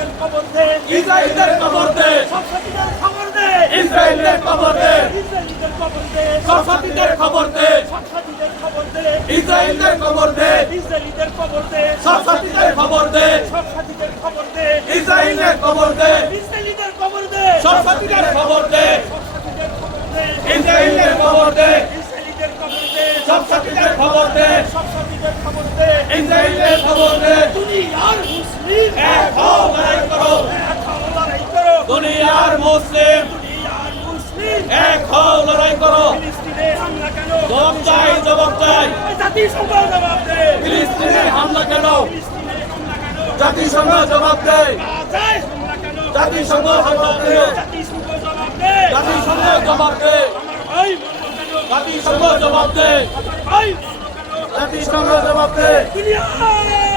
ইসরায়েলের খবর দে ইসরায়েলের খবর দে সবসাথীদের খবর দে ইসরায়েলের খবর দে ইসরায়েলিদের খবর দে সবসাথীদের খবর দে সবসাথীদের খবর দে ইসরায়েলের খবর দে ইসরায়েলিদের খবর দে সবসাথীদের খবর দে সবসাথীদের খবর দে ইসরায়েলের খবর দে ইসরায়েলিদের খবর দে খবর দে সবসাথীদের খবর দে ইসরায়েলের খবর দে ইসরায়েলিদের খবর দে সবসাথীদের খবর দে সবসাথীদের খবর দে ইসরায়েলের খবর দে দুনিয়ার মুসলিম এক হও লড়াই করো এক হও লড়াই করো দুনিয়ার মুসলিম। এক হও, লড়াই করো। জবাব চাই জবাব চাই। জাতিসংঘ জবাব দে ফিলিস্তিনে হামলা কেন? জাতিসংঘ জবাব দেয়। জাতিসংঘ জবাব দেয়। জাতিসংঘ জবাব দেয়। জাতিসংঘ জবাব দেয়। জাতিসংঘ জবাব দেয়।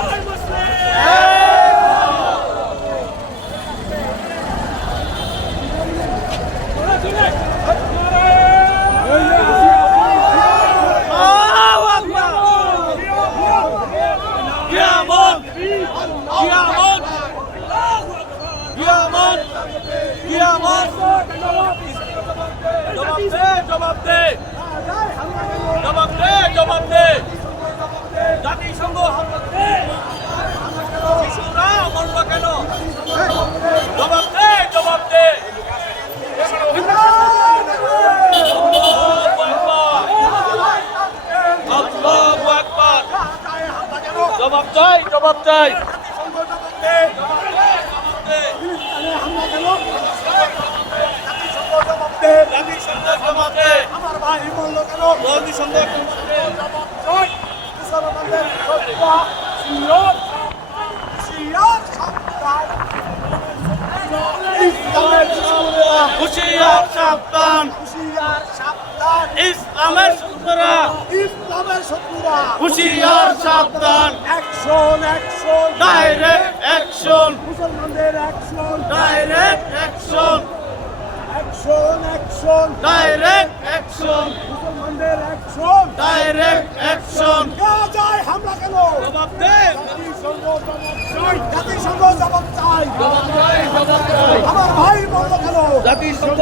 জবাব দে জবাব দে জবাব দে জবাব জাতিসংঘ হামলা শিশুরা মরল কেন জবাব দে জবাব দে জবাব চাই জবাব চাই জাতিসংঘ Lodi sono Signor, signor, İslam'ın şuura, Huşiyar şaptan, Huşiyar şaptan, İslam'ın şuura, İslam'ın şuura, Huşiyar şaptan, Action, action, Direct action, Musulmanlar action, Direct action, Action, action. Action. Direct action মুসলমানদের অ্যাকশন। ডাইরেক্ট অ্যাকশন গাজায় হামলা কেন? জবাব দে। জাতিসংঘ জবাব চাই। জাতিসংঘ জবাব চাই। জবাব চাই জবাব চাই। আমার ভাই বলল কেন? জাতিসংঘ